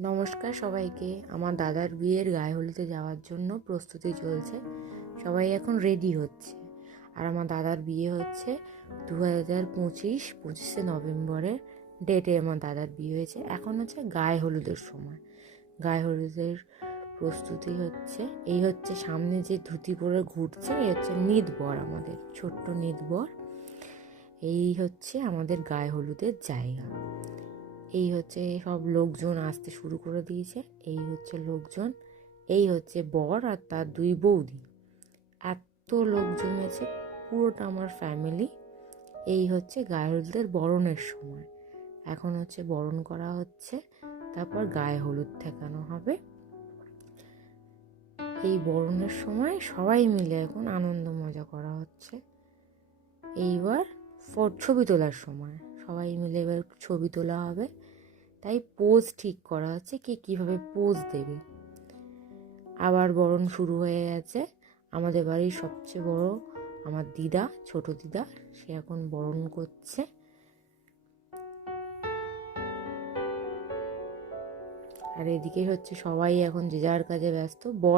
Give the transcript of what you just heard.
নমস্কার সবাইকে। আমার দাদার বিয়ের গায়ে হলুদে যাওয়ার জন্য প্রস্তুতি চলছে। সবাই এখন রেডি হচ্ছে। আর আমার দাদার বিয়ে হচ্ছে 25শে নভেম্বরের ডেটে আমার দাদার বিয়ে হয়েছে। এখন হচ্ছে গায়ে হলুদের সময়। গায়ে হলুদের প্রস্তুতি হচ্ছে। এই হচ্ছে সামনে যে ধুতি পরে ঘুরছে, এই হচ্ছে নিত বর, আমাদের ছোট্ট নিত বর। এই হচ্ছে আমাদের গায়ে হলুদের জায়গা। এই হচ্ছে সব লোকজন আসতে শুরু করে দিয়েছে। এই হচ্ছে লোকজন, এই হচ্ছে বর আর তার দুই বৌদি। এত লোক জমেছে, পুরোটা আমার ফ্যামিলি। এই হচ্ছে গায়ে হলুদের বরণের সময়। এখন হচ্ছে বরণ করা হচ্ছে, তারপর গায়ে হলুদ ঠেকানো হবে। এই বরণের সময় সবাই মিলে এখন আনন্দ মজা করা হচ্ছে। এইবার ছবি তোলার সময় সবাই মিলে এবার ছবি তোলা হবে। তাই পোজ ঠিক করা হচ্ছে, কে কীভাবে পোজ দেবে। আবার বরণ শুরু হয়ে গেছে। আমাদের বাড়ির সবচেয়ে বড় আমার দিদা, ছোট দিদা, সে এখন বরণ করছে। আর এদিকে হচ্ছে সবাই এখন যে যার কাজে ব্যস্ত। বর